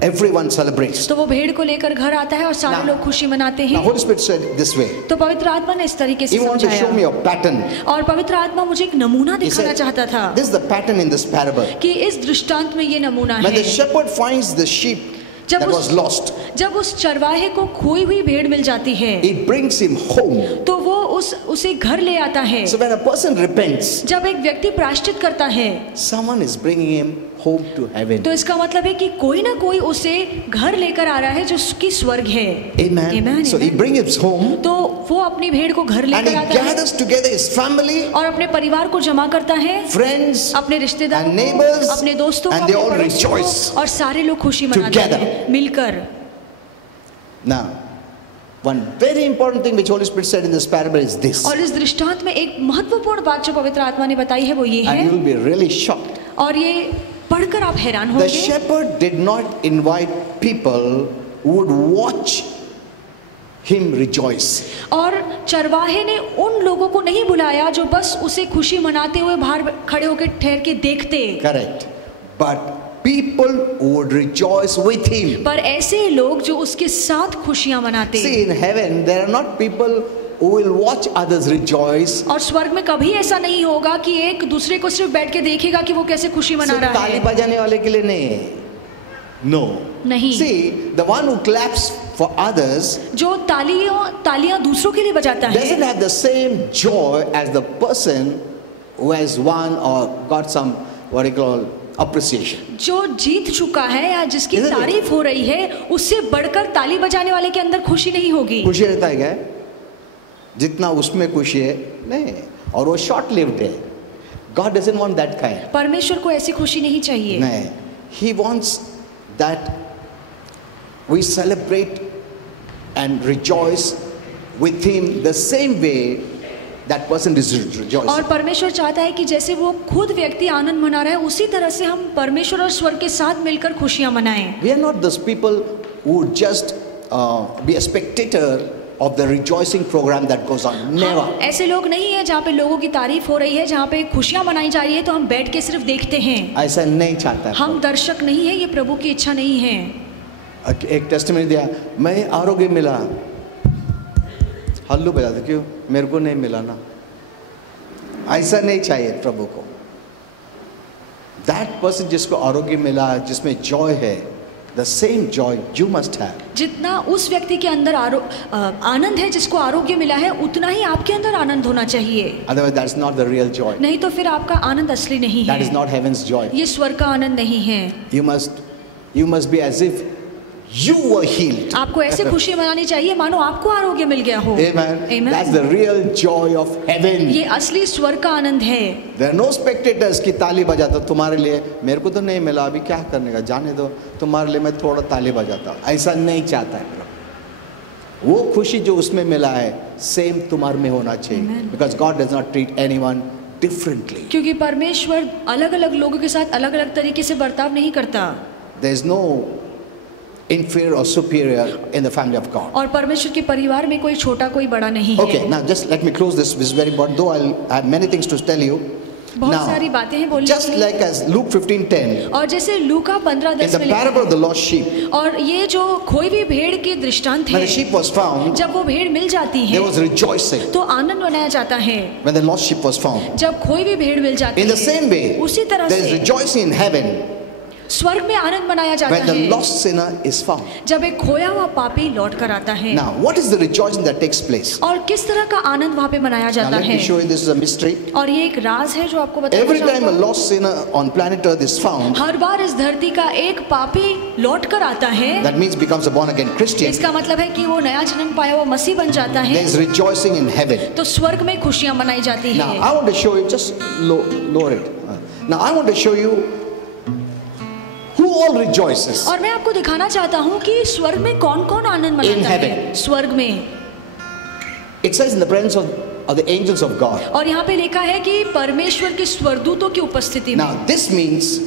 everyone celebrates. तो वो भेड़ को लेकर घर आता है और सारे Now- लोग खुशी मनाते Now हैं। Holy Spirit said this way. तो पवित्र आत्मा ने इस तरीके से He wanted to show me समझाया a pattern. और पवित्र आत्मा मुझे एक नमूना He दिखाना said, चाहता था this is the pattern in this parable. कि इस दृष्टांत में ये नमूना When है। the shepherd finds the sheep जब that उस- was lost, जब उस चरवाहे को खोई हुई भेड़ मिल जाती है, he brings him home. तो वो उसे घर ले आता है। So when a person repents, जब एक व्यक्ति प्रायश्चित करता है, someone is bringing him home to heaven. तो इसका मतलब है कि कोई ना कोई उसे घर लेकर आ रहा है जो उसकी स्वर्ग है। Amen. Amen, So he amen. brings him home तो वो अपनी भेड़ को घर and लेकर he आता है gathers together his family, और अपने परिवार को जमा करता है, friends, अपने रिश्तेदारों and को, neighbors, अपने दोस्तों को, and they अपने all पड़ोसियों को, rejoice और सारे लोग खुशी मनाते together. हैं मिलकर। Now, one very important thing which Holy Spirit said in this parable is this, और इस दृष्टांत में एक महत्वपूर्ण बात जो पवित्र आत्मा ने बताई है वो ये and है, you will be really shocked. और ये पढ़कर आप हैरान The होंगे। shepherd did not invite people who would watch him rejoice. और चरवाहे ने उन लोगों को नहीं बुलाया जो बस उसे खुशी मनाते हुए बाहर खड़े होकर ठहर के देखते, Correct. But people who would rejoice with him. पर ऐसे लोग जो उसके साथ खुशियां मनाते। See, in heaven, there are not people who will watch others rejoice. और स्वर्ग में कभी ऐसा नहीं होगा कि एक दूसरे को सिर्फ बैठ के देखेगा कि वो कैसे खुशी मना सिर्फ रहा ताली है। बजाने वाले के लिए नहीं. No. नहीं। See, the one who claps for others जो तालियां दूसरों के लिए बजाता doesn't है, have the same joy as the person who has won or got some, what you call, appreciation. जो जीत चुका है या जिसकी Isn't it? तारीफ हो रही है, उससे बढ़कर ताली बजाने वाले के अंदर खुशी नहीं होगी। खुशी रहता है क्या? जितना उसमें खुशी है नहीं, और वो शॉर्ट लिव्ड है. God doesn't want that kind. परमेश्वर को ऐसी खुशी नहीं चाहिए। नहीं, He wants that we celebrate and rejoice with Him the same way that person is और rejoicing. परमेश्वर चाहता है कि जैसे वो खुद व्यक्ति आनंद मना रहा है, उसी तरह से हम परमेश्वर और स्वर्ग के साथ मिलकर खुशियां मनाएं। We are not those people who just be a spectator of the rejoicing program that goes on. Never. हम ऐसे लोग नहीं है जहाँ पे लोगों की तारीफ हो रही है, जहाँ पे खुशियां मनाई जा रही है तो हम बैठ के सिर्फ देखते हैं। ऐसा नहीं चाहता है. हम दर्शक नहीं है, ये प्रभु की इच्छा नहीं है। एक टेस्टिमनी दिया, मैं आरोग्य मिला, हल्लू बजा दो, क्यों मेरे को नहीं मिला ना. ऐसा नहीं चाहिए प्रभु को. दैट पर्सन जिसको आरोग्य मिला, जिसमें जॉय है, the same Joy you must have. जितना उस व्यक्ति के अंदर आनंद है, जिसको आरोग्य मिला है, उतना ही आपके अंदर आनंद होना चाहिए। Otherwise that's not the real Joy. नहीं तो फिर आपका आनंद असली नहीं दैट इज है, नॉट हेवंस जॉय. ये स्वर्ग का आनंद नहीं है। You must be as if you were healed. आपको ऐसे खुशी मनानी चाहिए मानो आपको आरोग्य मिल गया हो। Amen. Amen. That's the real joy of heaven. ये असली स्वर्ग का आनंद है। There are no spectators की ताली बजाता तुम्हारे लिए, मेरे को तो नहीं मिला, अभी क्या करने का, जाने दो, तुम्हारे लिए मैं थोड़ा ताली बजाता. ऐसा नहीं चाहता है प्रभु. वो खुशी जो उसमें मिला है, सेम तुम्हारे में होना चाहिए. Amen. Because God does not treat anyone differently. क्योंकि परमेश्वर अलग अलग लोगों के साथ अलग अलग तरीके से बर्ताव नहीं करता। There is no inferior or superior in the family of God. और परमेश्वर के परिवार में कोई छोटा कोई बड़ा नहीं Okay, है। now just let me close this. This is very important. Though I have many things to tell you, बहुत Now, सारी बातें हैं बोलने just के लिए। like as Luke 15:10, और जैसे लूका in 15:10 the में लिखा parable of है, the lost sheep, और ये जो खोई हुई भेड़ के दृष्टांत when है, the sheep was found, जब वो भेड़ मिल जाती है there was rejoicing. तो आनंद मनाया जाता है। When the lost sheep was found, जब खोई हुई भेड़ मिल जाती in the है, same way, उसी तरह there is से rejoicing in heaven स्वर्ग में आनंद मनाया जाता when the है lost sinner is found. जब एक खोया हुआ पापी लौट कर आता है। Now, what is the rejoicing that takes place? और किस तरह का आनंद वहाँ पे मनाया Now, जाता let है। me show you. This is a mystery. और ये एक राज है जो आपको बताना Every time a चाहूंगा। lost sinner on planet Earth is found, हर बार इस धरती का एक पापी लौट कर आता है, that means becomes a born again Christian. इसका मतलब है कि वो नया जन्म पाया हुआ मसीह बन जाता है। There is rejoicing in heaven. तो स्वर्ग में खुशियां मनाई जाती Now, है। I want to show you. Just lower it. Now, I want to show you who all rejoices. और मैं आपको दिखाना चाहता हूँ कि स्वर्ग में कौन कौन आनंद मनाता है। heaven. स्वर्ग में It says in the presence of the angels of God. और यहाँ पे लिखा है कि परमेश्वर के स्वर्गदूतों की उपस्थिति में। Now, this means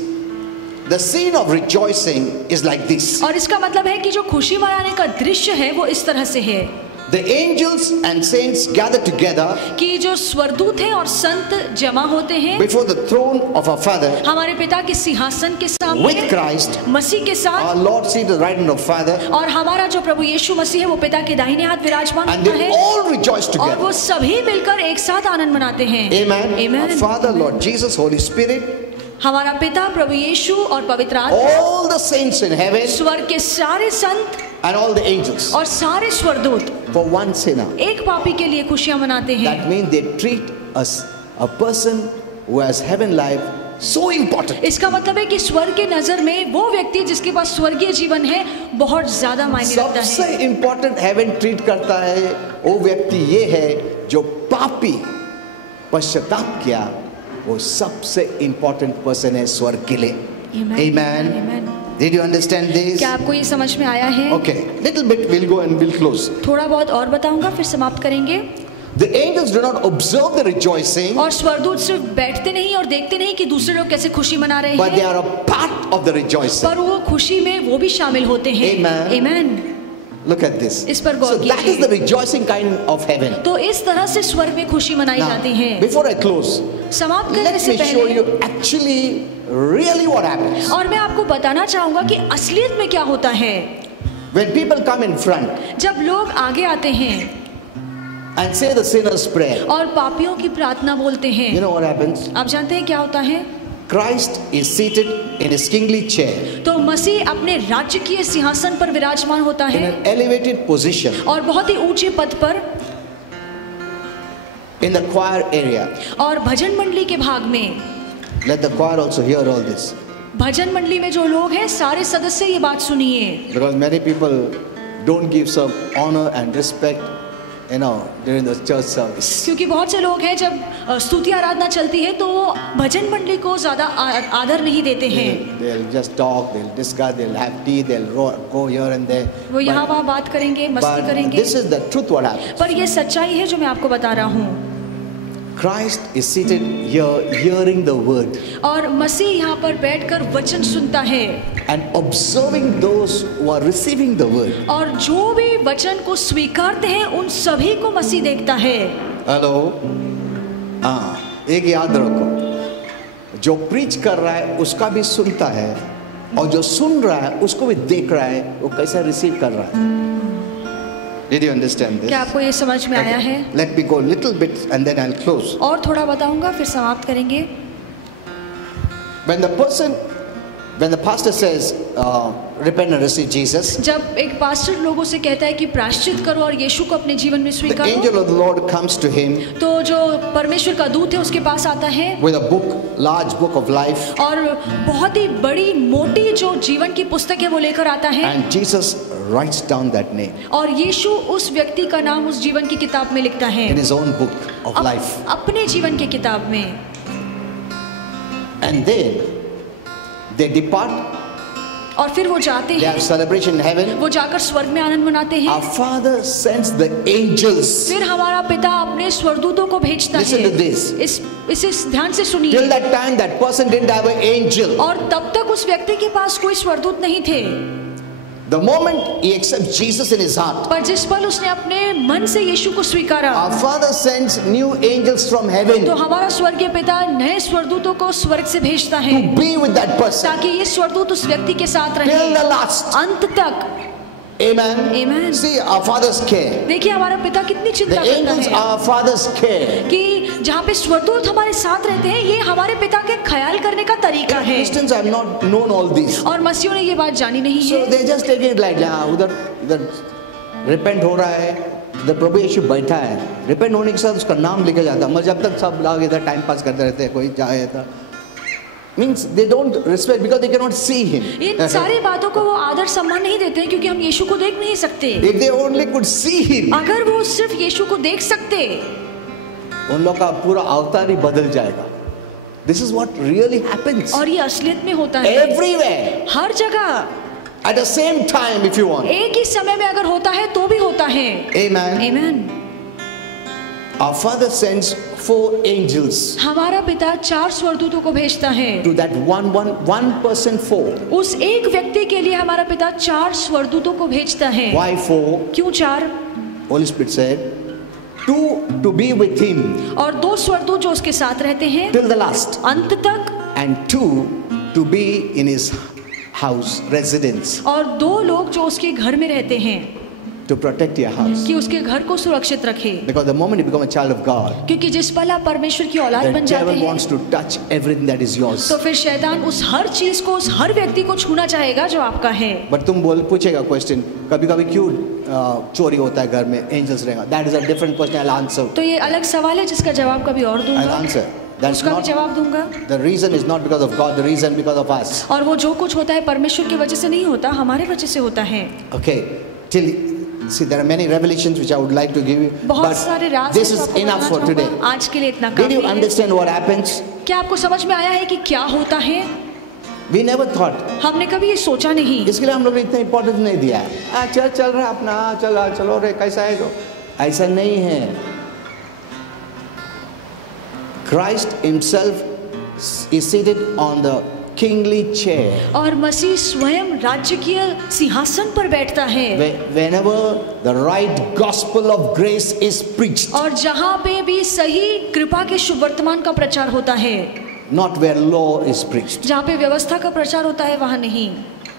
the scene of rejoicing is like this. और इसका मतलब है कि जो खुशी मनाने का दृश्य है वो इस तरह से है The angels and saints gather together कि जो स्वर्गदूत हैं और संत जमा होते हैं before the throne of our Father हमारे पिता के सिंहासन के with सामने Christ, मसीह के साथ, our Lord seated at the right hand of Father, और हमारा जो प्रभु यीशु मसीह है वो पिता के दाहिने हाथ विराजमान and होता they है all rejoice और together. वो सभी मिलकर एक साथ आनंद मनाते हैं। Amen. Amen. Our Father, Lord Jesus, Holy Spirit, हमारा पिता प्रभु यीशु और पवित्र आत्मा, all the saints in heaven, स्वर्ग के सारे संत and all the angels. और सारे स्वर्गदूत For one sinner. एक पापी के लिए खुशियां मनाते हैं। That means they treat us, a person who has heaven life, so important. इसका मतलब है कि स्वर्ग के नजर में वो व्यक्ति जिसके पास स्वर्गीय जीवन है बहुत ज्यादा मायने रखता सबसे है। इंपॉर्टेंट हेवन ट्रीट करता है वो व्यक्ति ये है जो पापी पश्चाताप किया, वो सबसे इंपॉर्टेंट पर्सन है स्वर्ग के लिए। Amen. Amen. Amen. Did you understand this? क्या आपको ये समझ में आया है? Okay, little bit we'll go and we'll close. थोड़ा बहुत और बताऊंगा फिर समाप्त करेंगे। The angels do not observe the rejoicing, और स्वर्गदूत सिर्फ बैठते नहीं और देखते नहीं कि दूसरे लोग कैसे खुशी मना रहे but they हैं, are a part of the rejoicing. पर वो खुशी में वो भी शामिल होते हैं। Amen. Amen. Look at this. इस पर गौर So that is कीजिए। the rejoicing kind of heaven. तो इस तरह से स्वर्ग में खुशी मनाई जाती Now, है। before I close, समाप्त करने let से me show पहले you actually really what happens. और मैं आपको बताना चाहूंगा कि असलियत में क्या होता है। When people come in front जब लोग आगे आते हैं and say the sinner's prayer, और पापियों की प्रार्थना बोलते हैं, you know what happens? आप जानते हैं क्या होता है? Christ is seated in his kingly chair तो मसीह अपने राज्य की सिंहासन पर विराजमान होता in है an elevated position और बहुत ही ऊंचे पद पर in the choir area. और भजन मंडली के भाग में। Let the choir also hear all this, भजन मंडली में जो लोग हैं सारे सदस्य ये बात सुनिए, because many people don't give some honor and respect, you know, during the church service. क्योंकि बहुत से लोग हैं जब स्तुति आराधना चलती है तो वो भजन मंडली को ज्यादा आदर नहीं देते हैं। They'll just talk, they'll discuss, they'll have tea, they'll go here and there. वो यहाँ वहाँ बात करेंगे, मस्ती But करेंगे, this is the truth what happens. पर ये सच्चाई है जो मैं आपको बता रहा हूँ। Christ is seated here hearing the word और मसीह यहाँ पर बैठकर वचन सुनता है and observing those who are receiving the word. और जो भी वचन को स्वीकारते हैं उन सभी को मसीह देखता है। हेलो, हाँ, एक याद रखो, जो प्रीच कर रहा है उसका भी सुनता है और जो सुन रहा है उसको भी देख रहा है वो कैसा रिसीव कर रहा है। Did you understand this? क्या आपको ये समझ में आया है? Let me go a little bit and then I'll close. और थोड़ा बताऊंगा फिर समाप्त करेंगे। When the pastor says, repent and receive Jesus, जब एक पास्टर लोगों से कहता है कि प्रायश्चित करो और यीशु को अपने जीवन में the स्वीकारो, angel of the Lord comes to him तो जो परमेश्वर का दूत है उसके पास आता है with a book, large book of life, और बहुत ही बड़ी मोटी जो जीवन की पुस्तक है वो लेकर आता है and Jesus writes down that name और यीशु उस व्यक्ति का नाम उस जीवन की किताब में लिखता है, in his own book of life. अपने जीवन की किताब में। And then they depart. और फिर वो जाते They हैं, have celebration in heaven. वो जाकर स्वर्ग में आनंद मनाते हैं। Our Father sends the angels. फिर हमारा पिता अपने स्वर्गदूतों को भेजता Listen to है। this. इसे ध्यान से Till सुनिए। that time, that person didn't have an angel. और तब तक उस व्यक्ति के पास कोई स्वर्गदूत नहीं थे। The moment he accepts Jesus in his heart, पर जिस पल उसने अपने मन से यीशु को स्वीकारा, our Father sends new angels from heaven तो हमारा स्वर्गीय पिता नए स्वर्गदूतों को स्वर्ग से भेजता है to be with that person ताकि ये स्वर्गदूत उस व्यक्ति के साथ till रहे the last. अंत तक। Amen. Amen. See, our Father's care. देखिए हमारा पिता कितनी The चिंता करता angels है are our Father's care. कि जहाँ पे स्वर्गदूत हमारे साथ रहते हैं, ये हमारे पिता के ख्याल करने का तरीका है। Christians have not known all this. और मसीहों ने ये बात जानी नहीं So है, they just take it like, हाँ उधर रिपेंट हो रहा है, उधर प्रभु यीशु बैठा है, रिपेंट होने के साथ उसका नाम लिखा जाता है, मगर जब तक सब लोग इधर टाइम पास करते रहते हैं, कोई जाए था, means they don't respect because they cannot see him. इन सारी बातों को वो आदर सम्मान नहीं देते हैं क्योंकि हम यीशु को देख नहीं सकते। If they only could see him, अगर वो सिर्फ यीशु को देख सकते, उन लोग का पूरा अवतार ही बदल जाएगा. This is what really happens. और ये असलियत में होता है Everywhere, हर जगह, at the same time, if you want. एक ही समय में अगर होता है तो भी होता है। Amen. Amen. Our Father sends 4 angels हमारा पिता 4 स्वर्गदूतों को भेजता है। to that one person 4. उस एक व्यक्ति के लिए हमारा पिता 4 स्वर्गदूतों को भेजता है। Why 4? क्यों 4? Holy Spirit said, 2 to be with him और 2 स्वर्गदूत जो उसके साथ रहते हैं till the last, अंत तक, and 2 to be in his house, residence, और 2 लोग जो उसके घर में रहते हैं to protect your house. कि उसके घर को सुरक्षित रखे। Because the moment you become a child of God, क्योंकि जिस पल आप परमेश्वर की औलाद the बन जाते devil हैं, wants to touch everything that is yours. तो फिर शैतान उस हर चीज को, उस हर व्यक्ति को छूना चाहेगा जो आपका है। But तुम पूछेगा क्वेश्चन, कभी कभी क्यों चोरी होता है घर में, एंजल्स रहेगा? That is a different question. I'll answer. तो ये अलग सवाल है जिसका जवाब कभी और I'll दूंगा, answer. That's उसका भी not जवाब दूंगा। the reason is not because of God. The reason because of us. और वो जो कुछ होता है परमेश्वर की वजह से नहीं होता, हमारे वजह से होता है। Okay. See, there are many revelations which I would like to give you, बहुत सारे but राज this हैं जो is आपको enough for बताना today. चाहूंगा। आज के लिए इतना Did काफी you है। understand what happens? क्या आपको समझ में आया है कि क्या होता है? We never thought. हमने कभी ये सोचा नहीं। इसके लिए हम लोग ने इतना इम्पोर्टेंस नहीं दिया है। चल रहा है अपना, चलो रे, कैसा है तो ऐसा नहीं है। Christ himself is seated on the kingly chair. और मसीह स्वयं राजकीय सिंहासन पर बैठता है। Whenever the right gospel of grace is preached, और जहाँ पे भी सही कृपा के शुभ वर्तमान का प्रचार होता है, not where law is preached. जहाँ पे व्यवस्था का प्रचार होता है वहाँ नहीं।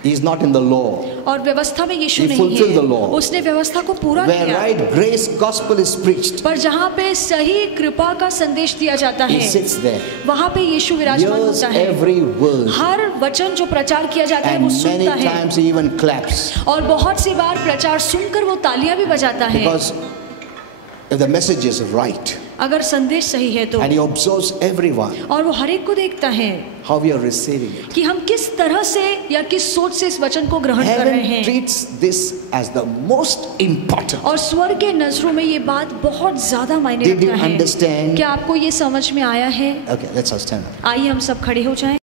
He is not in the law. और व्यवस्था में यीशु He नहीं fulfilled the law. है, उसने व्यवस्था को पूरा Where किया। right grace gospel is preached, पर जहाँ पे सही कृपा का संदेश दिया जाता he है, sits there, वहाँ पे यीशु विराजमान hears होता है। every word, हर वचन जो प्रचार किया जाता है वो and many सुनता है, times he even claps. और बहुत सी बार प्रचार सुनकर वो तालियां भी बजाता है। Because if the message is right, अगर संदेश सही है तो, and he observes everyone, और वो हर एक को देखता है how we are receiving it. कि हम किस तरह से या किस सोच से इस वचन को ग्रहण कर रहे Heaven हैं। treats this as the most important. और स्वर्ग के नजरों में ये बात बहुत ज्यादा मायने Did you रखता है। understand? क्या आपको ये समझ में आया है? Okay, let's all stand up. आइए हम सब खड़े हो जाएं।